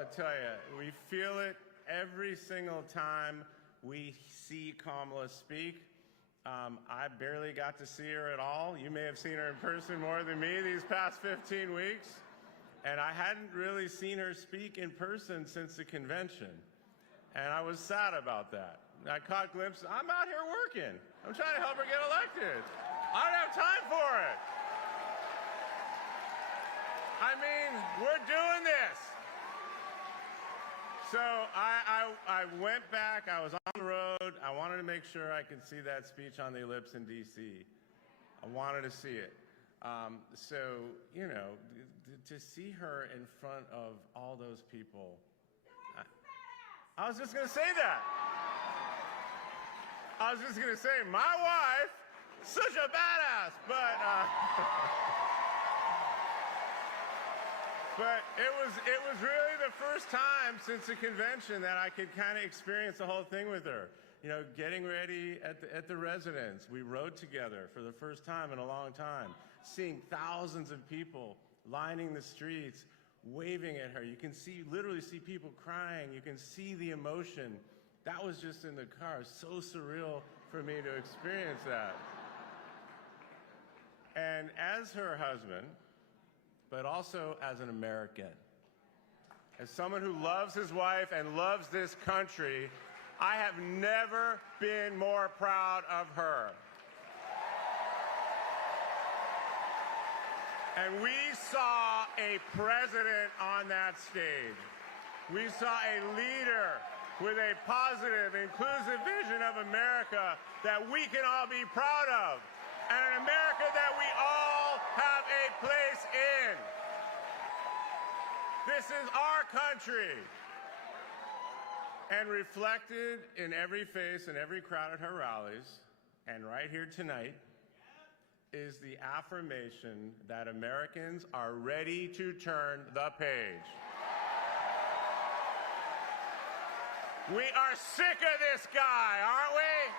I tell you, we feel it every single time we see Kamala speak. I barely got to see her at all. You may have seen her in person more than me these past 15 weeks. And I hadn't really seen her speak in person since the convention. And I was sad about that. I caught glimpses. I'm out here working. I'm trying to help her get elected. I don't have time for it. I mean, we're doing this. So I went back, I was on the road, I wanted to make sure I could see that speech on the ellipse in D.C. I wanted to see it. So, you know, to see her in front of all those people, I was just going to say that. I was just going to say, my wife, such a badass, but it was really the first time since the convention that I could kind of experience the whole thing with her. You know, getting ready at the residence. We rode together for the first time in a long time, seeing thousands of people lining the streets, waving at her. You can literally see people crying. You can see the emotion. That was just in the car. So surreal for me to experience that. And as her husband, but also as an American, as someone who loves his wife and loves this country, I have never been more proud of her. And we saw a president on that stage. We saw a leader with a positive, inclusive vision of America that we can all be proud of, and an America that we all have a place in. This is our country. And reflected in every face and every crowd at her rallies, and right here tonight, is the affirmation that Americans are ready to turn the page. We are sick of this guy, aren't we?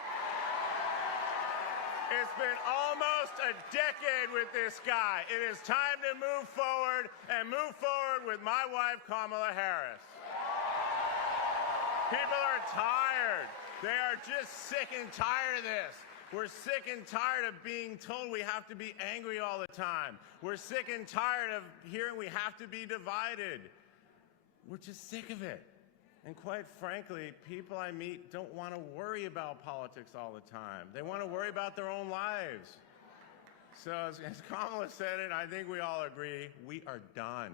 It's been almost a decade with this guy. It is time to move forward, and move forward with my wife, Kamala Harris. People are tired. They are just sick and tired of this. We're sick and tired of being told we have to be angry all the time. We're sick and tired of hearing we have to be divided. We're just sick of it. And quite frankly, people I meet don't want to worry about politics all the time. They want to worry about their own lives. So as Kamala said it, I think we all agree, we are done.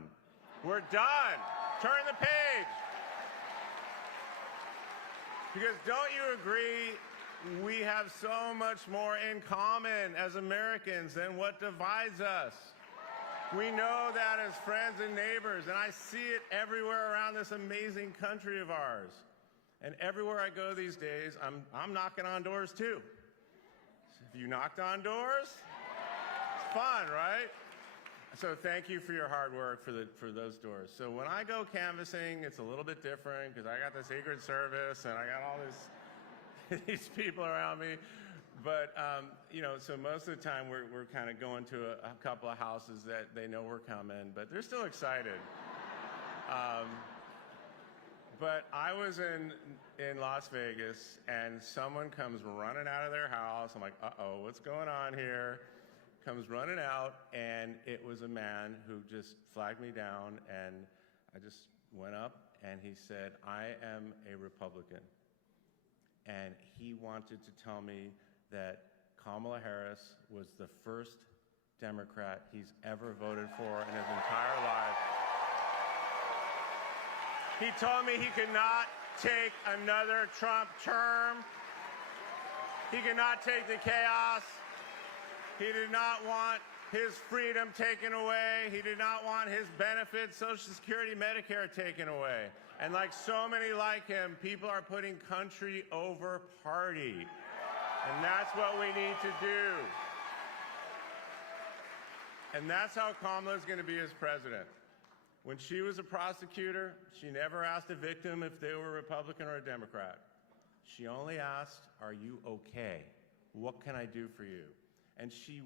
We're done. Turn the page. Because don't you agree, we have so much more in common as Americans than what divides us. We know that as friends and neighbors, and I see it everywhere around this amazing country of ours. And everywhere I go these days, I'm knocking on doors too. Have you knocked on doors? It's fun, right? So thank you for your hard work for those doors. So when I go canvassing, it's a little bit different because I got the Secret Service and I got all these people around me. But, you know, so most of the time we're kind of going to a couple of houses that they know we're coming, but they're still excited. But I was in Las Vegas and someone comes running out of their house. I'm like, uh-oh, what's going on here? Comes running out, and it was a man who just flagged me down, and I just went up and he said, I am a Republican. And he wanted to tell me that Kamala Harris was the first Democrat he's ever voted for in his entire life. He told me he could not take another Trump term. He could not take the chaos. He did not want his freedom taken away. He did not want his benefits, Social Security, Medicare taken away. And like so many like him, people are putting country over party. And that's what we need to do. And that's how Kamala is going to be as president. When she was a prosecutor, she never asked a victim if they were a Republican or a Democrat. She only asked, are you okay? What can I do for you? And she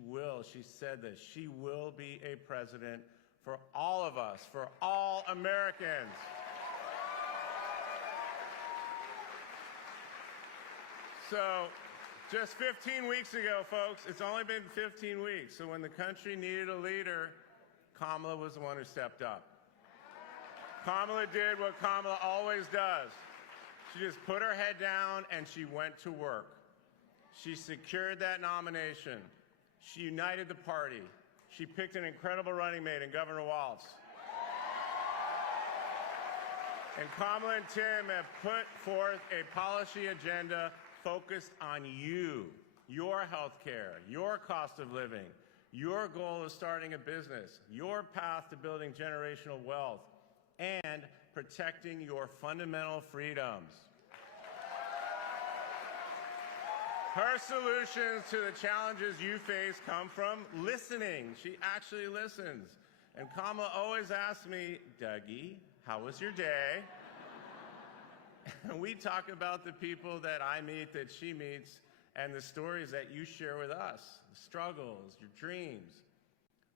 said that she will be a president for all of us, for all Americans. So just 15 weeks ago, folks, it's only been 15 weeks. So when the country needed a leader, Kamala was the one who stepped up. Kamala did what Kamala always does. She just put her head down and she went to work. She secured that nomination. She united the party. She picked an incredible running mate in Governor Walz. And Kamala and Tim have put forth a policy agenda focused on you, your health care, your cost of living, your goal of starting a business, your path to building generational wealth, and protecting your fundamental freedoms. Her solutions to the challenges you face come from listening. She actually listens. And Kamala always asks me, Dougie, how was your day? And we talk about the people that I meet, that she meets, and the stories that you share with us, the struggles, your dreams.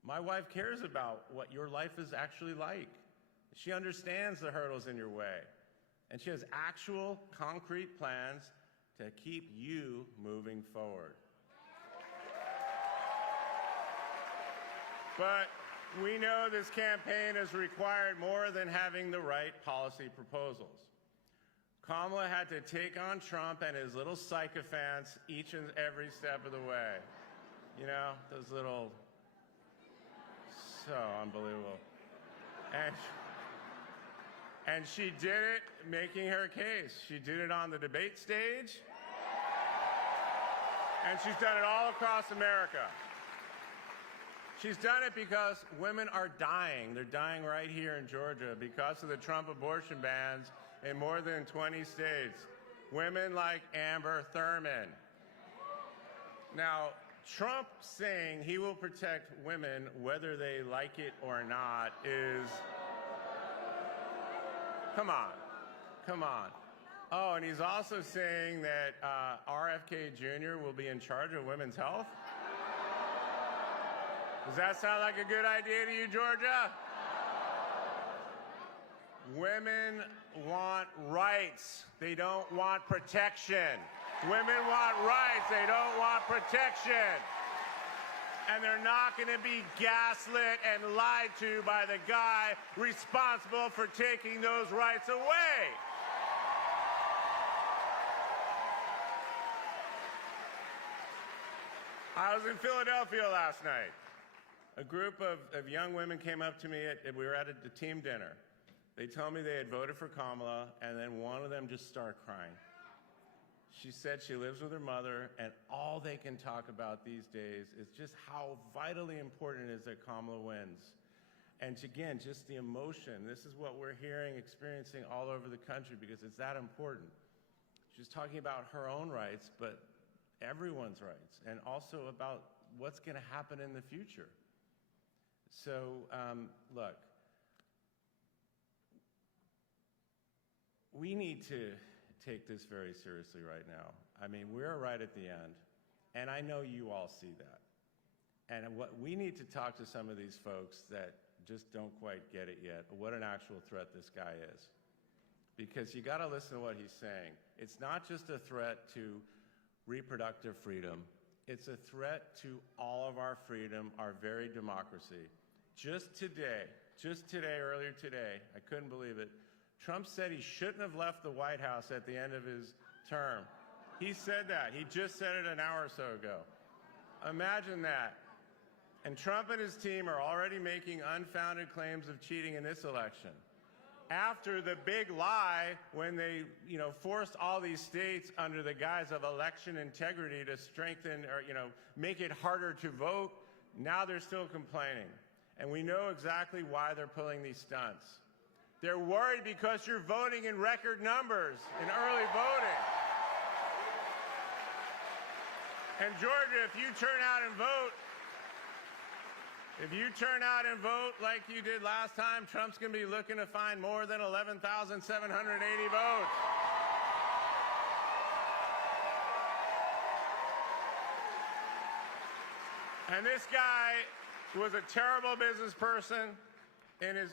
My wife cares about what your life is actually like. She understands the hurdles in your way, and she has actual, concrete plans to keep you moving forward. But we know this campaign has required more than having the right policy proposals. Kamala had to take on Trump and his little sycophants each and every step of the way. You know, those little, so unbelievable. And she did it making her case. She did it on the debate stage, and she's done it all across America. She's done it because women are dying. They're dying right here in Georgia because of the Trump abortion bans in more than 20 states. Women like Amber Thurman. Now, Trump saying he will protect women whether they like it or not is, come on, come on. Oh, and he's also saying that RFK Jr. will be in charge of women's health? Does that sound like a good idea to you, Georgia? Women want rights. They don't want protection. Women want rights. They don't want protection. And they're not going to be gaslit and lied to by the guy responsible for taking those rights away. I was in Philadelphia last night. A group of young women came up to me. We were at a team dinner. They told me they had voted for Kamala, and then one of them just started crying. She said she lives with her mother, and all they can talk about these days is just how vitally important it is that Kamala wins. And again, just the emotion. This is what we're hearing, experiencing all over the country because it's that important. She's talking about her own rights, but everyone's rights, and also about what's going to happen in the future. So, look, we need to take this very seriously right now. I mean, we're right at the end, and I know you all see that. And what we need to talk to some of these folks that just don't quite get it yet, what an actual threat this guy is. Because you got to listen to what he's saying. It's not just a threat to reproductive freedom. It's a threat to all of our freedom, our very democracy. Just today, earlier today, I couldn't believe it, Trump said he shouldn't have left the White House at the end of his term. He said that. He just said it an hour or so ago. Imagine that. And Trump and his team are already making unfounded claims of cheating in this election. After the big lie when they, forced all these states under the guise of election integrity to strengthen or, make it harder to vote, now they're still complaining. And we know exactly why they're pulling these stunts. They're worried because you're voting in record numbers in early voting. And Georgia, if you turn out and vote like you did last time, Trump's going to be looking to find more than 11,780 votes. And this guy was a terrible business person in his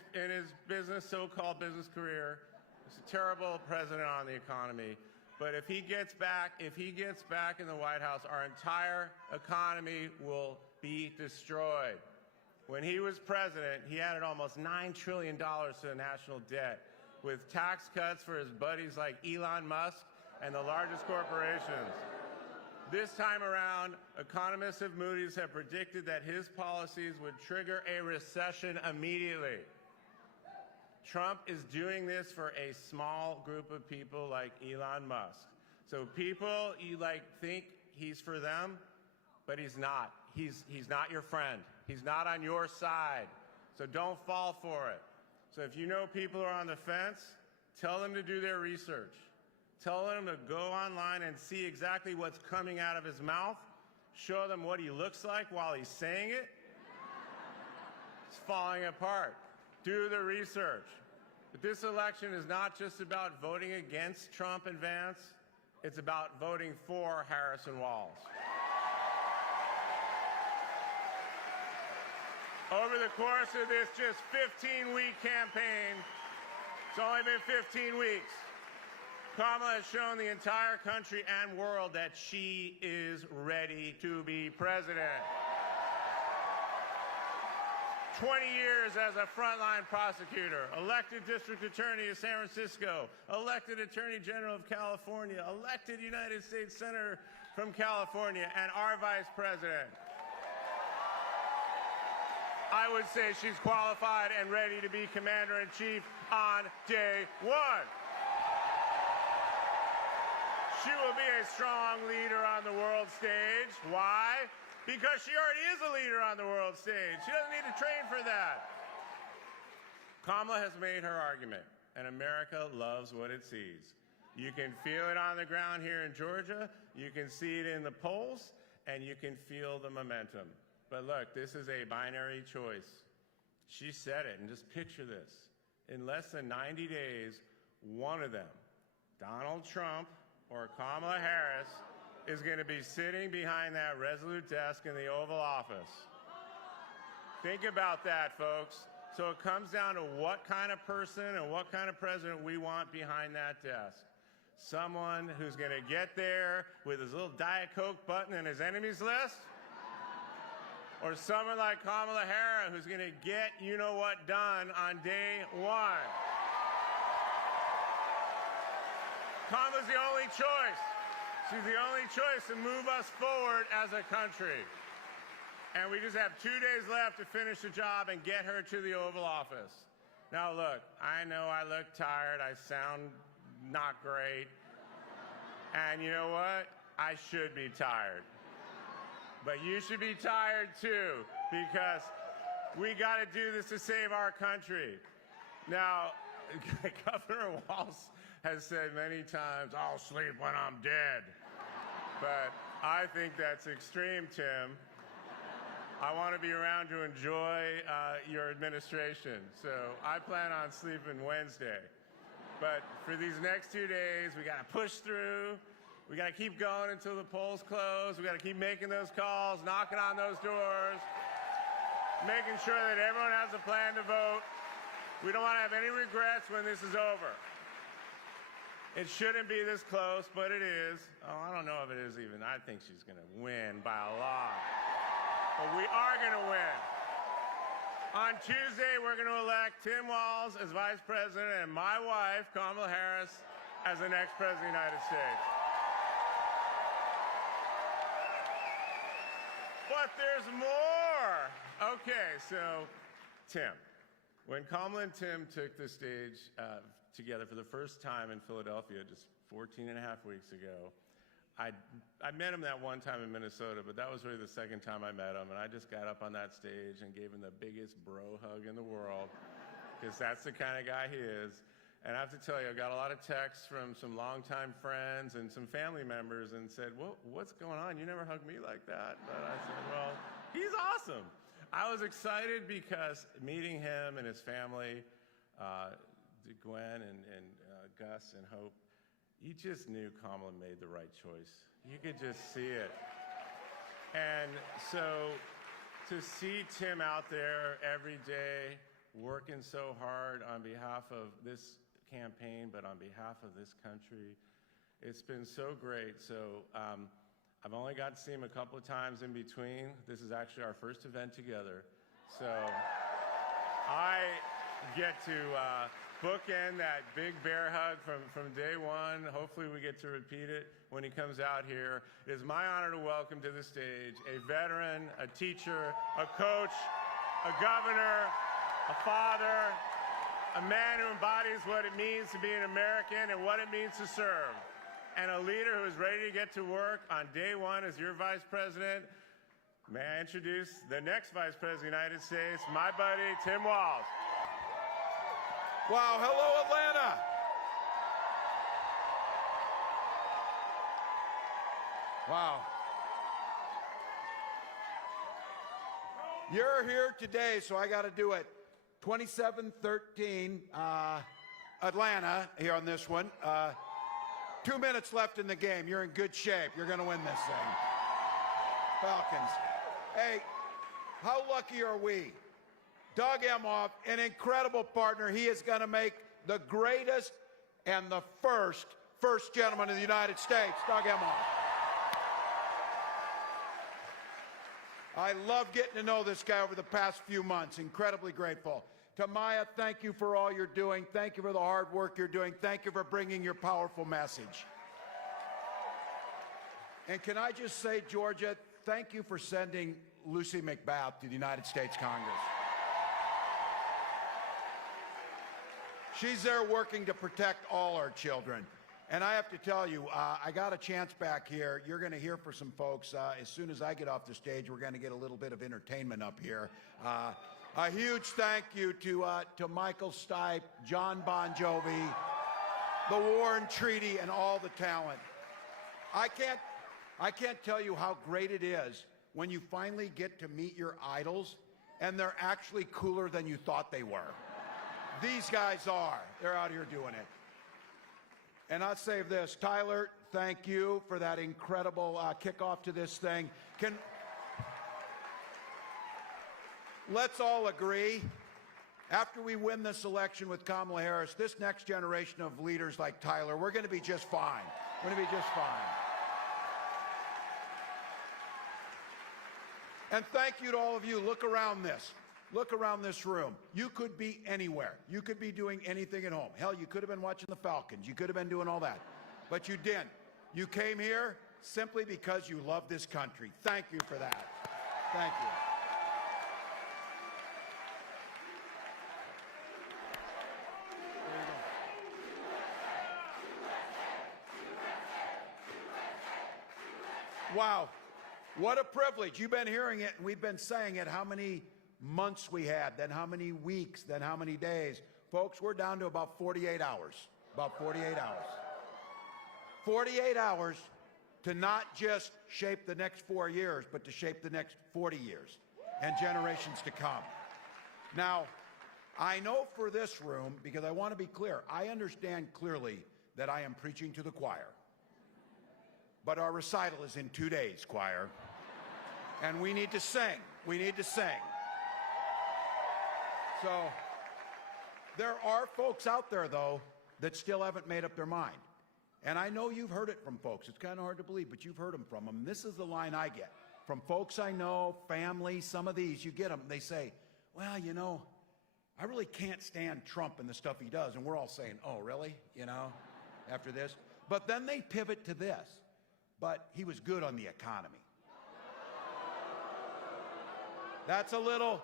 business, so-called business career. He's a terrible president on the economy. But if he gets back in the White House, our entire economy will be destroyed. When he was president, he added almost $9 trillion to the national debt, with tax cuts for his buddies like Elon Musk and the largest corporations. This time around, economists at Moody's have predicted that his policies would trigger a recession immediately. Trump is doing this for a small group of people like Elon Musk. So people, you think he's for them, but he's not. He's not your friend. He's not on your side. So don't fall for it. So if you know people are on the fence, tell them to do their research. Tell them to go online and see exactly what's coming out of his mouth. Show them what he looks like while he's saying it. It's falling apart. Do the research. But this election is not just about voting against Trump and Vance. It's about voting for Harris-Walz. Over the course of this just 15-week campaign, it's only been 15 weeks, Kamala has shown the entire country and world that she is ready to be president. 20 years as a frontline prosecutor, elected district attorney of San Francisco, elected attorney general of California, elected United States Senator from California, and our vice president. I would say she's qualified and ready to be commander-in-chief on day one. She will be a strong leader on the world stage. Why? Because she already is a leader on the world stage. She doesn't need to train for that. Kamala has made her argument, and America loves what it sees. You can feel it on the ground here in Georgia, you can see it in the polls, and you can feel the momentum. But look, this is a binary choice. She said it, and just picture this. In less than 90 days, one of them, Donald Trump or Kamala Harris, is going to be sitting behind that resolute desk in the Oval Office. Think about that, folks. So it comes down to what kind of person and what kind of president we want behind that desk. Someone who's going to get there with his little Diet Coke button in his enemies list? Or someone like Kamala Harris who's going to get you-know-what done on day one? Kamala's the only choice. She's the only choice to move us forward as a country. And we just have 2 days left to finish the job and get her to the Oval Office. Now look, I know I look tired, I sound not great. And you know what? I should be tired. But you should be tired too, because we got to do this to save our country. Now, Governor Walz has said many times, "I'll sleep when I'm dead." But I think that's extreme, Tim. I want to be around to enjoy your administration, so I plan on sleeping Wednesday. But for these next 2 days, we got to push through. We got to keep going until the polls close. We got to keep making those calls, knocking on those doors, making sure that everyone has a plan to vote. We don't want to have any regrets when this is over. It shouldn't be this close, but it is. Oh, I don't know if it is even. I think she's going to win by a lot. But we are going to win. On Tuesday, we're going to elect Tim Walz as vice president and my wife, Kamala Harris, as the next president of the United States. But there's more. Okay, so Tim. When Kamala and Tim took the stage together for the first time in Philadelphia just 14 and a half weeks ago, I met him that one time in Minnesota, but that was really the second time I met him, and I just got up on that stage and gave him the biggest bro hug in the world, because that's the kind of guy he is. And I have to tell you, I got a lot of texts from some longtime friends and some family members and said, what's going on? You never hugged me like that. But I said, well, he's awesome. I was excited because meeting him and his family, Gwen and Gus and Hope, you just knew Kamala made the right choice. You could just see it. And so to see Tim out there every day working so hard on behalf of this campaign, but on behalf of this country, It's been so great. So I've only got to see him a couple of times in between. This is actually our first event together. So I get to bookend that big bear hug from day one. Hopefully we get to repeat it when he comes out here. It is my honor to welcome to the stage a veteran, a teacher, a coach, a governor, a father, a man who embodies what it means to be an American and what it means to serve, and a leader who is ready to get to work on day one as your vice president. May I introduce the next vice president of the United States, my buddy, Tim Walz. Wow, hello Atlanta. Wow. You're here today, so I got to do it. 27-13, Atlanta here on this one. 2 minutes left in the game. You're in good shape. You're going to win this thing. Falcons. Hey, how lucky are we? Doug Emhoff, an incredible partner. He is going to make the greatest and the first gentleman of the United States, Doug Emhoff. I love getting to know this guy over the past few months. Incredibly grateful. To Maya, thank you for all you're doing. Thank you for the hard work you're doing. Thank you for bringing your powerful message. And can I just say, Georgia, thank you for sending Lucy McBath to the United States Congress. She's there working to protect all our children. And I have to tell you, I got a chance back here. You're going to hear from some folks. As soon as I get off the stage, we're going to get a little bit of entertainment up here. A huge thank you to Michael Stipe, John Bon Jovi, the Warren Treaty, and all the talent. I can't tell you how great it is when you finally get to meet your idols and they're actually cooler than you thought they were. These guys are. They're out here doing it. And I'll say this, Tyler, thank you for that incredible kickoff to this thing. Let's all agree, after we win this election with Kamala Harris, this next generation of leaders like Tyler, we're going to be just fine. We're going to be just fine. And thank you to all of you. Look around this. Look around this room. You could be anywhere. You could be doing anything at home. Hell, you could have been watching the Falcons. You could have been doing all that. But you didn't. You came here simply because you love this country. Thank you for that. Thank you. Wow. What a privilege. You've been hearing it, and we've been saying it, how many months we had, then how many weeks, then how many days. Folks, we're down to about 48 hours. About 48 hours. 48 hours to not just shape the next 4 years, but to shape the next 40 years and generations to come. Now, I know for this room, because I want to be clear, I understand clearly that I am preaching to the choir. But our recital is in 2 days, choir. And we need to sing. We need to sing. So there are folks out there, though, that still haven't made up their mind. And I know you've heard it from folks. It's kind of hard to believe, but you've heard them from them. This is the line I get. From folks I know, family, some of these, you get them. They say, well, you know, I really can't stand Trump and the stuff he does. And we're all saying, oh, really? You know, after this? But then they pivot to this. But he was good on the economy. That's a little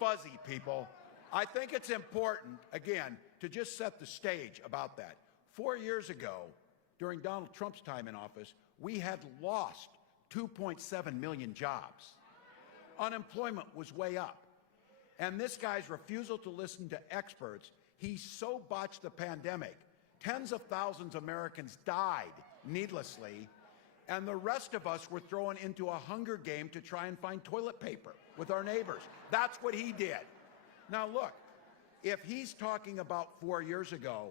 fuzzy, people. I think it's important, again, to just set the stage about that. 4 years ago, during Donald Trump's time in office, we had lost 2.7 million jobs. Unemployment was way up. And this guy's refusal to listen to experts, he so botched the pandemic, tens of thousands of Americans died needlessly, and the rest of us were thrown into a hunger game to try and find toilet paper with our neighbors. That's what he did. Now look, if he's talking about 4 years ago,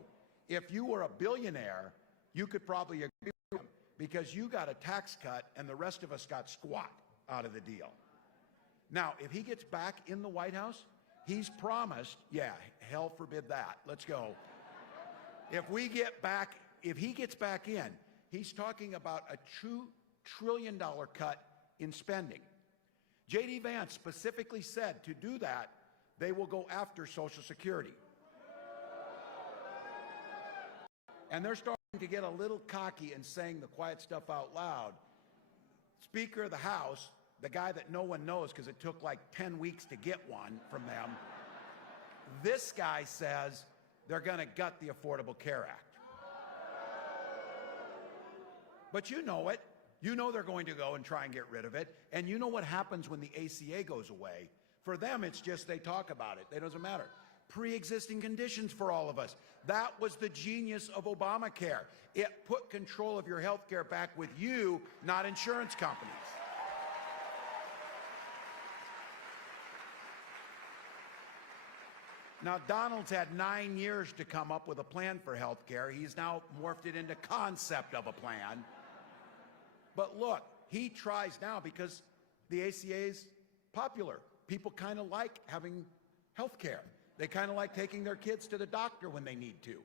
if you were a billionaire, you could probably agree with him because you got a tax cut and the rest of us got squat out of the deal. Now, if he gets back in the White House, he's promised, yeah, hell forbid that. Let's go. If we get back if he gets back in, he's talking about a $2 trillion cut in spending. J.D. Vance specifically said to do that, they will go after Social Security. And they're starting to get a little cocky and saying the quiet stuff out loud. Speaker of the House, the guy that no one knows because it took like 10 weeks to get one from them, this guy says they're going to gut the Affordable Care Act. But you know it. You know they're going to go and try and get rid of it. And you know what happens when the ACA goes away. For them, it's just they talk about it. It doesn't matter. Pre-existing conditions for all of us. That was the genius of Obamacare. It put control of your health care back with you, not insurance companies. Now, Donald's had 9 years to come up with a plan for health care. He's now morphed it into concept of a plan. But look, he tries now because the ACA is popular. People kind of like having health care. They kind of like taking their kids to the doctor when they need to.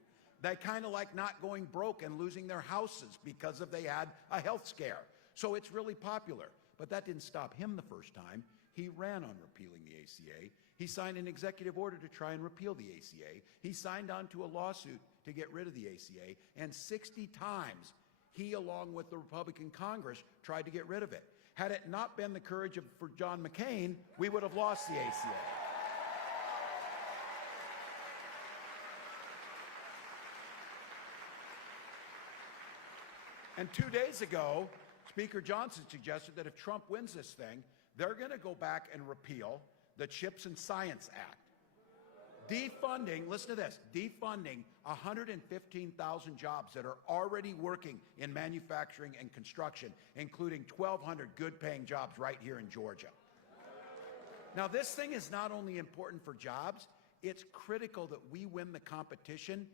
They kind of like not going broke and losing their houses because they had a health scare. So it's really popular. But that didn't stop him the first time. He ran on repealing the ACA. He signed an executive order to try and repeal the ACA. He signed on to a lawsuit to get rid of the ACA. And 60 times, he, along with the Republican Congress, tried to get rid of it. Had it not been the courage for John McCain, we would have lost the ACA. And 2 days ago, Speaker Johnson suggested that if Trump wins this thing, they're going to go back and repeal the CHIPS and Science Act. Defunding, listen to this, defunding 115,000 jobs that are already working in manufacturing and construction, including 1,200 good-paying jobs right here in Georgia. Now, this thing is not only important for jobs, it's critical that we win the competition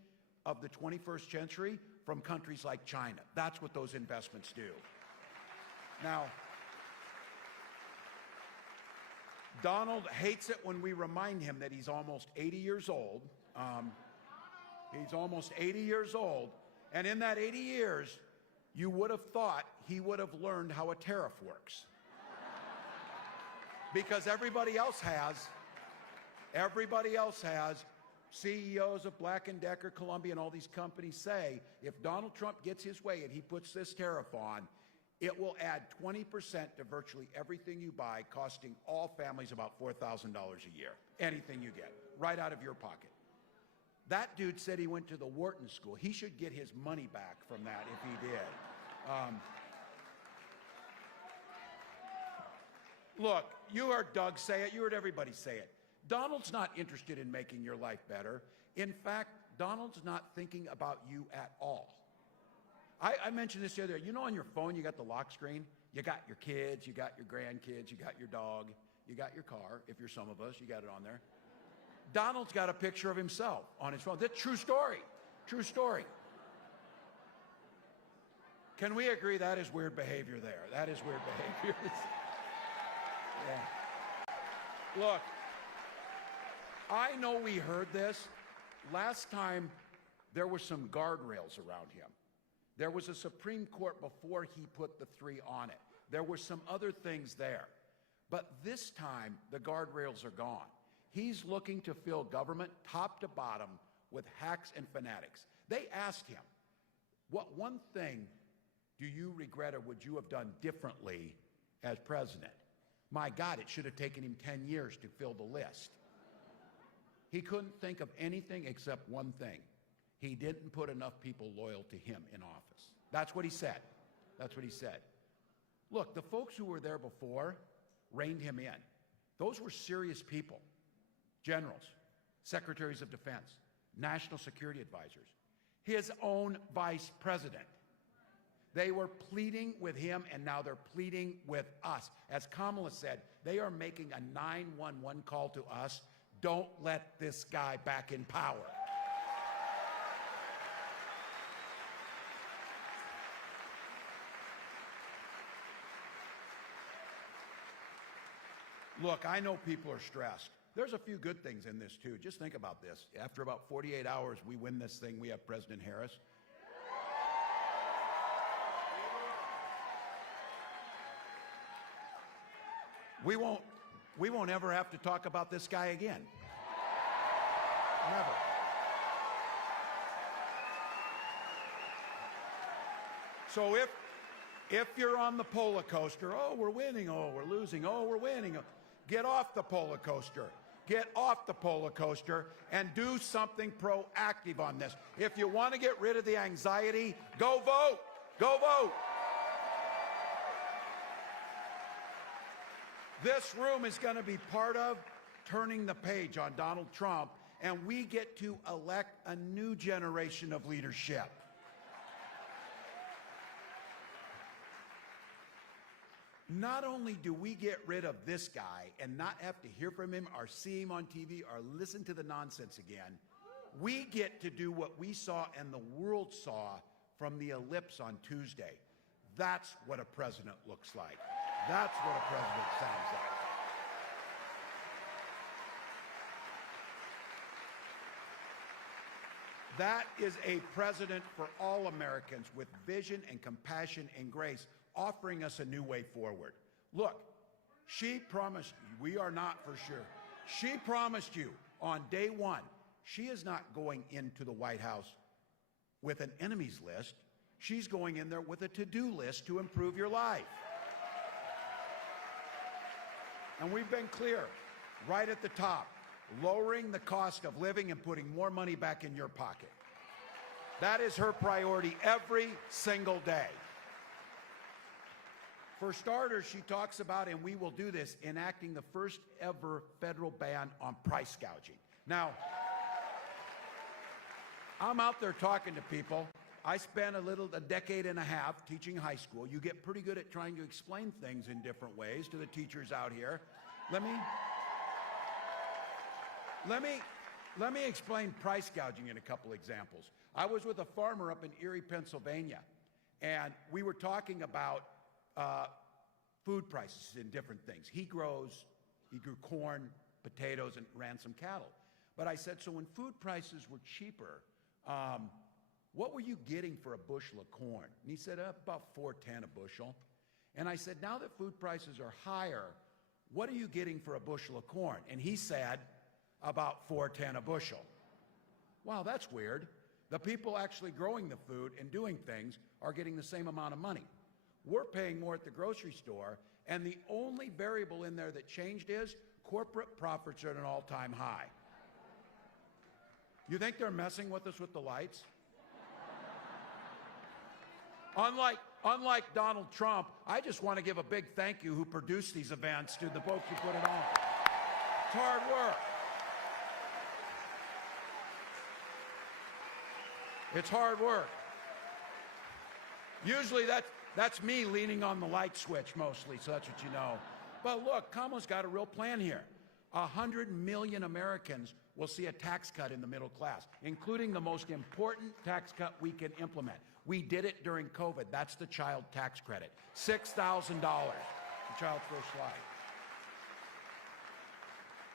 of the 21st century from countries like China. That's what those investments do. Now, Donald hates it when we remind him that he's almost 80 years old. He's almost 80 years old. And in that 80 years, you would have thought he would have learned how a tariff works. Because everybody else has. CEOs of Black & Decker, Columbia, and all these companies say, if Donald Trump gets his way and he puts this tariff on, it will add 20% to virtually everything you buy, costing all families about $4,000 a year. Anything you get, right out of your pocket. That dude said he went to the Wharton School. He should get his money back from that if he did. Look, you heard Doug say it. You heard everybody say it. Donald's not interested in making your life better. In fact, Donald's not thinking about you at all. I mentioned this the other day. You know on your phone you got the lock screen? You got your kids, you got your grandkids, you got your dog, you got your car. If you're some of us, you got it on there. Donald's got a picture of himself on his phone. That's true story. True story. Can we agree that is weird behavior there? That is weird behavior. Yeah. Look, I know we heard this. Last time, there were some guardrails around him. There was a Supreme Court before he put the 3 on it. There were some other things there. But this time, the guardrails are gone. He's looking to fill government top to bottom with hacks and fanatics. They asked him, what one thing do you regret or would you have done differently as president? My God, it should have taken him 10 years to fill the list. He couldn't think of anything except one thing. He didn't put enough people loyal to him in office. That's what he said. That's what he said. Look, the folks who were there before reined him in. Those were serious people. Generals, secretaries of defense, national security advisors, his own vice president. They were pleading with him, and now they're pleading with us. As Kamala said, they are making a 911 call to us. Don't let this guy back in power. Look, I know people are stressed. There's a few good things in this, too. Just think about this. After about 48 hours, we win this thing. We have President Harris. we won't ever have to talk about this guy again. Never. So if you're on the polar coaster, oh, we're winning, oh, we're losing, oh, we're winning, get off the polar coaster. Get off the polar coaster and do something proactive on this. If you want to get rid of the anxiety, go vote. Go vote. This room is going to be part of turning the page on Donald Trump, and we get to elect a new generation of leadership. Not only do we get rid of this guy and not have to hear from him or see him on TV or listen to the nonsense again, we get to do what we saw and the world saw from the ellipse on Tuesday. That's what a president looks like. That's what a president sounds like. That is a president for all Americans with vision and compassion and grace, offering us a new way forward. Look, she promised you, we are not for sure. She promised you on day one, she is not going into the White House with an enemies list. She's going in there with a to-do list to improve your life. And we've been clear, right at the top, lowering the cost of living and putting more money back in your pocket. That is her priority every single day. For starters, she talks about, and we will do this, enacting the first ever federal ban on price gouging. Now, I'm out there talking to people. I spent a decade and a half teaching high school. You get pretty good at trying to explain things in different ways to the teachers out here. Let me explain price gouging in a couple examples. I was with a farmer up in Erie, Pennsylvania, and we were talking about food prices and different things. He grew corn, potatoes, and ran some cattle. But I said, so when food prices were cheaper, what were you getting for a bushel of corn? And he said, about $4.10 a bushel. And I said, now that food prices are higher, what are you getting for a bushel of corn? And he said, about $4.10 a bushel. Wow, that's weird. The people actually growing the food and doing things are getting the same amount of money. We're paying more at the grocery store, and the only variable in there that changed is corporate profits are at an all-time high. You think they're messing with us with the lights? Unlike Donald Trump, I just want to give a big thank you who produced these events to the folks who put it on. It's hard work. It's hard work. Usually that's me leaning on the light switch mostly, so that's what you know. But look, Kamala's got a real plan here. 100 million Americans will see a tax cut in the middle class, including the most important tax cut we can implement. We did it during COVID. That's the child tax credit. $6,000, the child's first slide.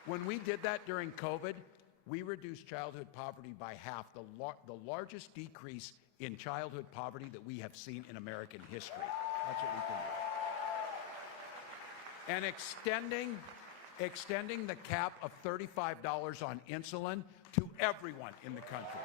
When we did that during COVID, we reduced childhood poverty by half, the largest decrease in childhood poverty that we have seen in American history. That's what we can do. And extending the cap of $35 on insulin to everyone in the country.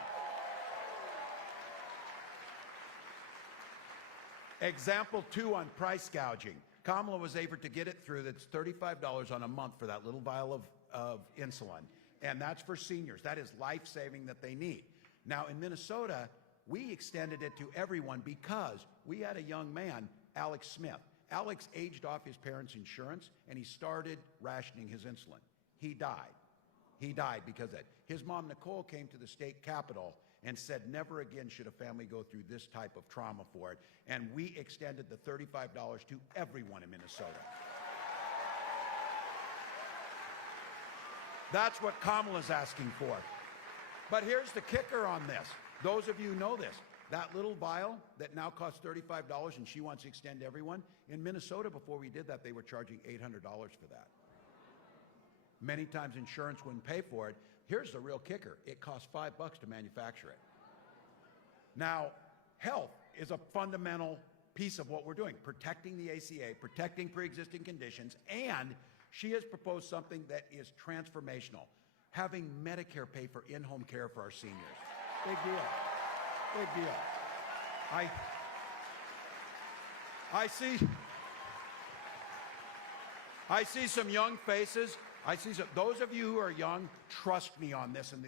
Example 2 on price gouging. Kamala was able to get it through. That's $35 on a month for that little vial of insulin. And that's for seniors. That is life-saving that they need. Now, in Minnesota, we extended it to everyone because we had a young man, Alex Smith. Alex aged off his parents' insurance, and he started rationing his insulin. He died. He died because of that. His mom, Nicole, came to the state capitol and said, never again should a family go through this type of trauma for it. And we extended the $35 to everyone in Minnesota. That's what Kamala's asking for. But here's the kicker on this. Those of you who know this, that little vial that now costs $35 and she wants to extend to everyone, in Minnesota before we did that, they were charging $800 for that. Many times insurance wouldn't pay for it. Here's the real kicker. It costs $5 to manufacture it. Now, health is a fundamental piece of what we're doing, protecting the ACA, protecting pre-existing conditions, and She has proposed something that is transformational, having Medicare pay for in-home care for our seniors. Big deal. Big deal. I see some young faces. Those of you who are young, trust me on this, and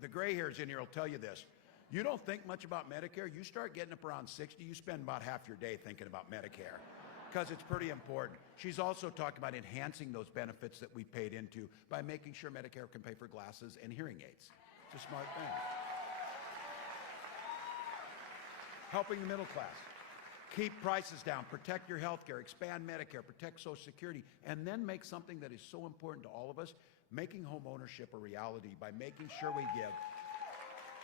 the gray hairs in here will tell you this. You don't think much about Medicare. You start getting up around 60, you spend about half your day thinking about Medicare because it's pretty important. She's also talked about enhancing those benefits that we paid into by making sure Medicare can pay for glasses and hearing aids. It's a smart thing. Helping the middle class. Keep prices down, protect your health care, expand Medicare, protect Social Security, and then make something that is so important to all of us, making home ownership a reality by making sure we give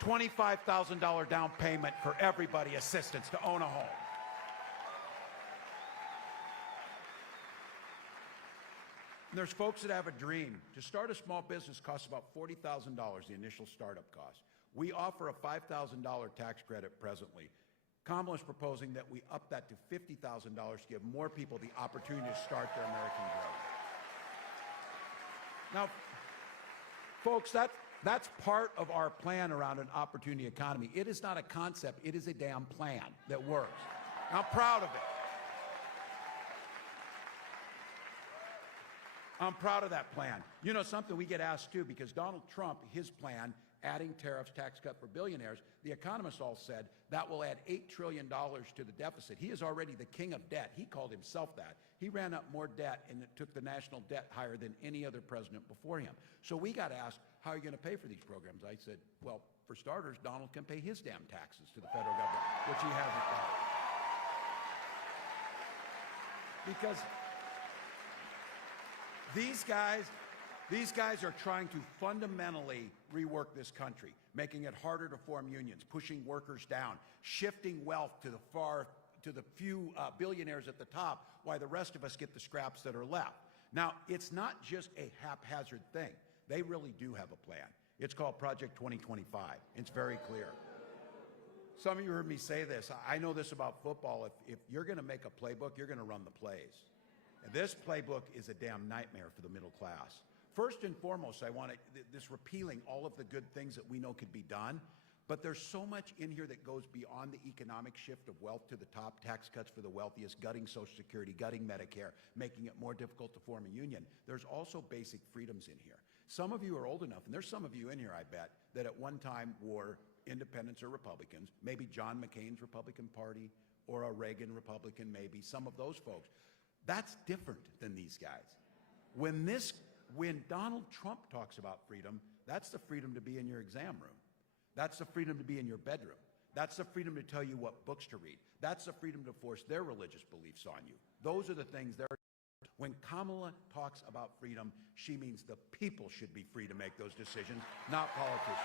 $25,000 down payment for everybody assistance to own a home. And there's folks that have a dream. To start a small business costs about $40,000, the initial startup cost. We offer a $5,000 tax credit presently. Kamala is proposing that we up that to $50,000 to give more people the opportunity to start their American dream. Now, folks, that's part of our plan around an opportunity economy. It is not a concept. It is a damn plan that works. I'm proud of it. I'm proud of that plan. You know something, we get asked too, because Donald Trump, his plan, adding tariffs, tax cut for billionaires, the economists all said that will add $8 trillion to the deficit. He is already the king of debt. He called himself that. He ran up more debt and it took the national debt higher than any other president before him. So we got asked, how are you going to pay for these programs? I said, well, for starters, Donald can pay his damn taxes to the federal government, which he hasn't done. Because these guys are trying to fundamentally rework this country, making it harder to form unions, pushing workers down, shifting wealth to the few billionaires at the top, while the rest of us get the scraps that are left. Now, it's not just a haphazard thing. They really do have a plan. It's called Project 2025. It's very clear. Some of you heard me say this. I know this about football. If you're going to make a playbook, you're going to run the plays. And this playbook is a damn nightmare for the middle class. First and foremost, I want this repealing all of the good things that we know could be done, but there's so much in here that goes beyond the economic shift of wealth to the top, tax cuts for the wealthiest, gutting Social Security, gutting Medicare, making it more difficult to form a union. There's also basic freedoms in here. Some of you are old enough, and there's some of you in here, I bet, that at one time were independents or Republicans, maybe John McCain's Republican Party or a Reagan Republican, maybe, some of those folks. That's different than these guys. When Donald Trump talks about freedom, that's the freedom to be in your exam room. That's the freedom to be in your bedroom. That's the freedom to tell you what books to read. That's the freedom to force their religious beliefs on you. Those are the things they're. When Kamala talks about freedom, she means the people should be free to make those decisions, not politicians.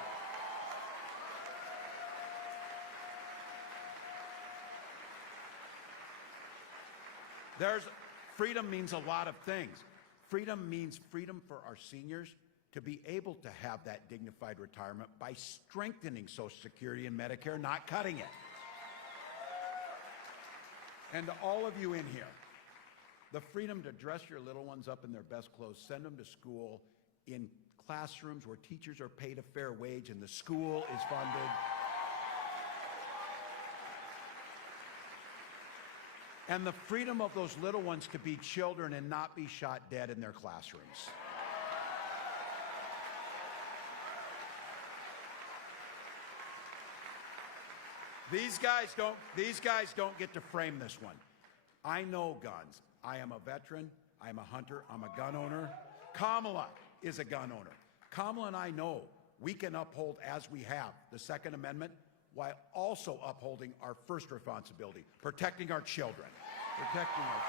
Freedom means a lot of things. Freedom means freedom for our seniors to be able to have that dignified retirement by strengthening Social Security and Medicare, not cutting it. And to all of you in here, the freedom to dress your little ones up in their best clothes, send them to school in classrooms where teachers are paid a fair wage and the school is funded. And the freedom of those little ones to be children and not be shot dead in their classrooms. These guys don't get to frame this one. I know guns. I am a veteran. I am a hunter. I'm a gun owner. Kamala is a gun owner. Kamala and I know we can uphold, as we have, the Second Amendment while also upholding our first responsibility, protecting our children. Protecting our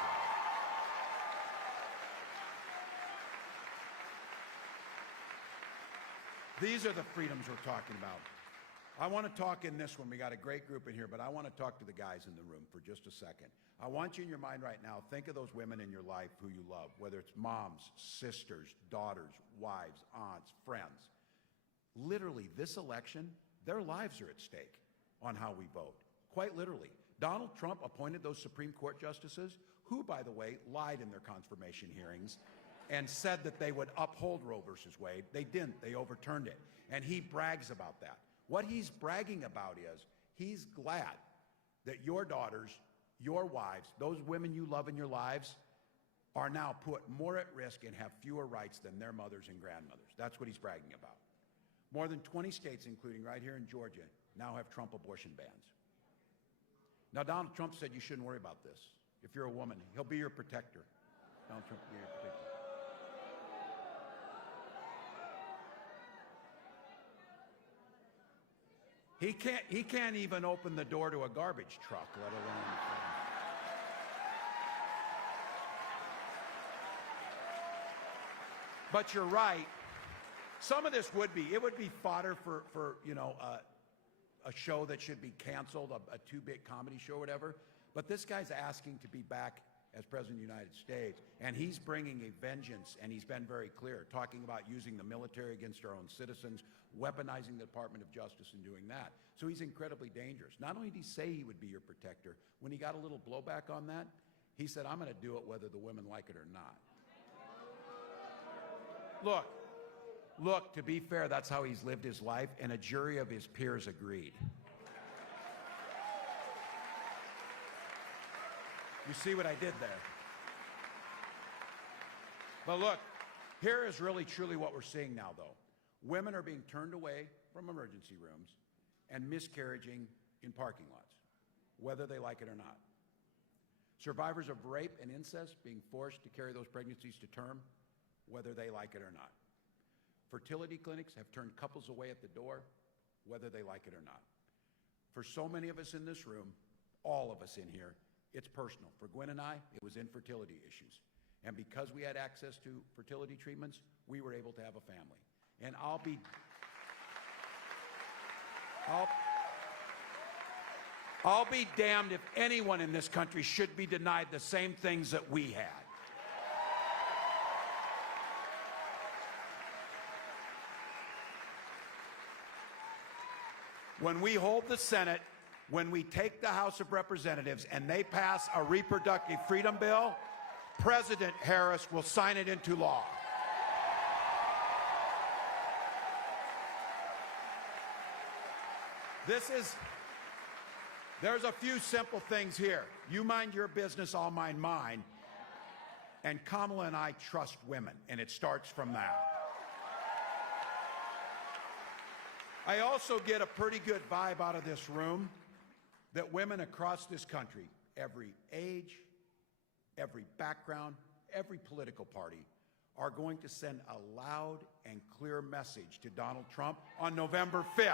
children. These are the freedoms we're talking about. I want to talk in this one. We got a great group in here, but I want to talk to the guys in the room for just a second. I want you in your mind right now, think of those women in your life who you love, whether it's moms, sisters, daughters, wives, aunts, friends. Literally, this election, their lives are at stake on how we vote. Quite literally. Donald Trump appointed those Supreme Court justices who, by the way, lied in their confirmation hearings. and said that they would uphold Roe versus Wade. They didn't. They overturned it. And he brags about that. What he's bragging about is he's glad that your daughters, your wives, those women you love in your lives, are now put more at risk and have fewer rights than their mothers and grandmothers. That's what he's bragging about. More than 20 states, including right here in Georgia, now have Trump abortion bans. Now, Donald Trump said you shouldn't worry about this. If you're a woman, he'll be your protector. Donald Trump will be your protector. He can't even open the door to a garbage truck, let alone. But you're right. Some of this would be fodder for a show that should be canceled, a two-bit comedy show or whatever. But this guy's asking to be back as President of the United States, and he's bringing a vengeance, and he's been very clear, talking about using the military against our own citizens, weaponizing the Department of Justice and doing that. So he's incredibly dangerous. Not only did he say he would be your protector, when he got a little blowback on that, he said, I'm going to do it whether the women like it or not. Look, to be fair, that's how he's lived his life, and a jury of his peers agreed. You see what I did there? But look, here is really truly what we're seeing now, though. Women are being turned away from emergency rooms and miscarrying in parking lots, whether they like it or not. Survivors of rape and incest being forced to carry those pregnancies to term, whether they like it or not. Fertility clinics have turned couples away at the door, whether they like it or not. For so many of us in this room, all of us in here, it's personal. For Gwen and I, it was infertility issues. And because we had access to fertility treatments, we were able to have a family. And I'll be damned if anyone in this country should be denied the same things that we had. When we hold the Senate, when we take the House of Representatives and they pass a reproductive freedom bill, President Harris will sign it into law. There's a few simple things here. You mind your business, I'll mind mine. And Kamala and I trust women, and it starts from that. I also get a pretty good vibe out of this room that women across this country, every age, every background, every political party, are going to send a loud and clear message to Donald Trump on November 5th.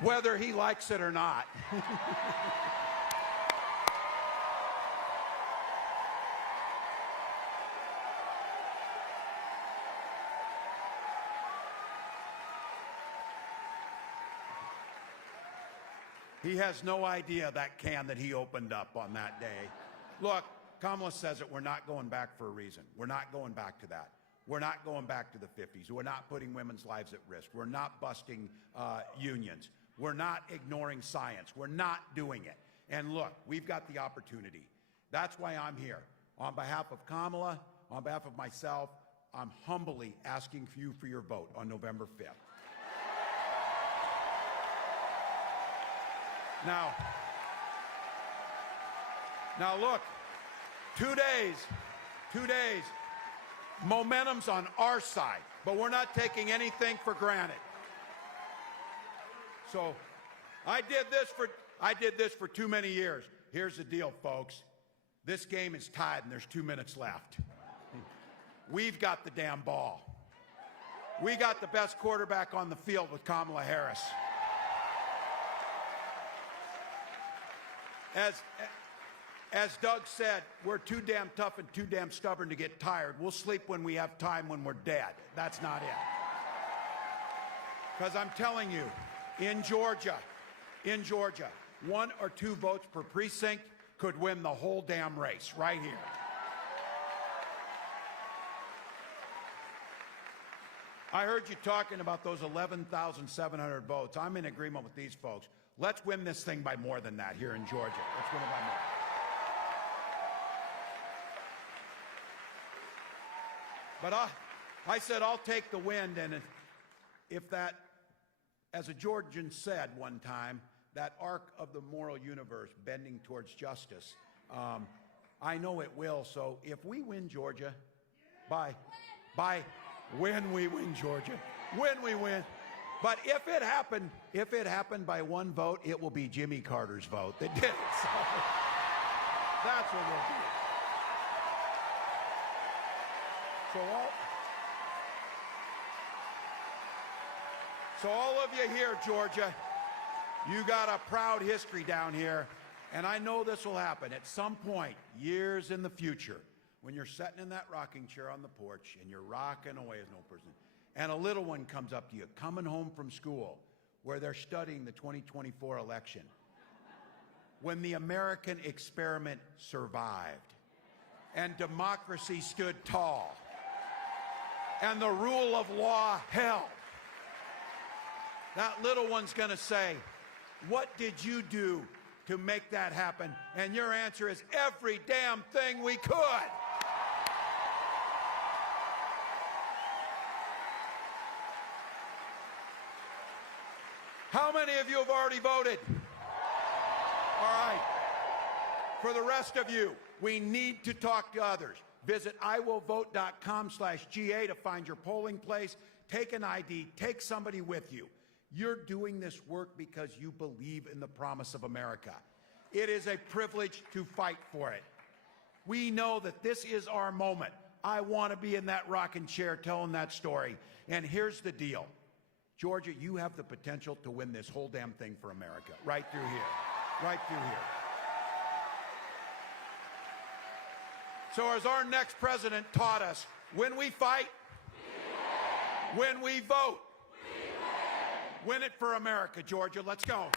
Whether he likes it or not. He has no idea that can that he opened up on that day. Look, Kamala says it, we're not going back for a reason. We're not going back to that. We're not going back to the 50s. We're not putting women's lives at risk. We're not busting unions. We're not ignoring science. We're not doing it. And look, we've got the opportunity. That's why I'm here. On behalf of Kamala, on behalf of myself, I'm humbly asking you for your vote on November 5th. Now look, 2 days, momentum's on our side, but we're not taking anything for granted. So I did this for too many years. Here's the deal, folks. This game is tied and there's 2 minutes left. We've got the damn ball. We got the best quarterback on the field with Kamala Harris. As Doug said, we're too damn tough and too damn stubborn to get tired. We'll sleep when we have time when we're dead. That's not it. Because I'm telling you, in Georgia, 1 or 2 votes per precinct could win the whole damn race right here. I heard you talking about those 11,700 votes. I'm in agreement with these folks. Let's win this thing by more than that here in Georgia. Let's win it by more. But I said I'll take the wind, and if that, as a Georgian said one time, that arc of the moral universe bending towards justice, I know it will. So if we win Georgia, when we win Georgia, when we win. But if it happened by one vote, it will be Jimmy Carter's vote that did it. So that's what we'll do. So all of you here, Georgia, you got a proud history down here, and I know this will happen at some point, years in the future, when you're sitting in that rocking chair on the porch and you're rocking away as no person, and a little one comes up to you, coming home from school, where they're studying the 2024 election, when the American experiment survived, and democracy stood tall, and the rule of law held. That little one's going to say, what did you do to make that happen? And your answer is every damn thing we could. How many of you have already voted? All right. For the rest of you, we need to talk to others. Visit iwillvote.com/GA to find your polling place. Take an ID. Take somebody with you. You're doing this work because you believe in the promise of America. It is a privilege to fight for it. We know that this is our moment. I want to be in that rocking chair telling that story. And here's the deal. Georgia, you have the potential to win this whole damn thing for America. Right through here. Right through here. So as our next president taught us, when we fight, when we vote, win it for America, Georgia. Let's go.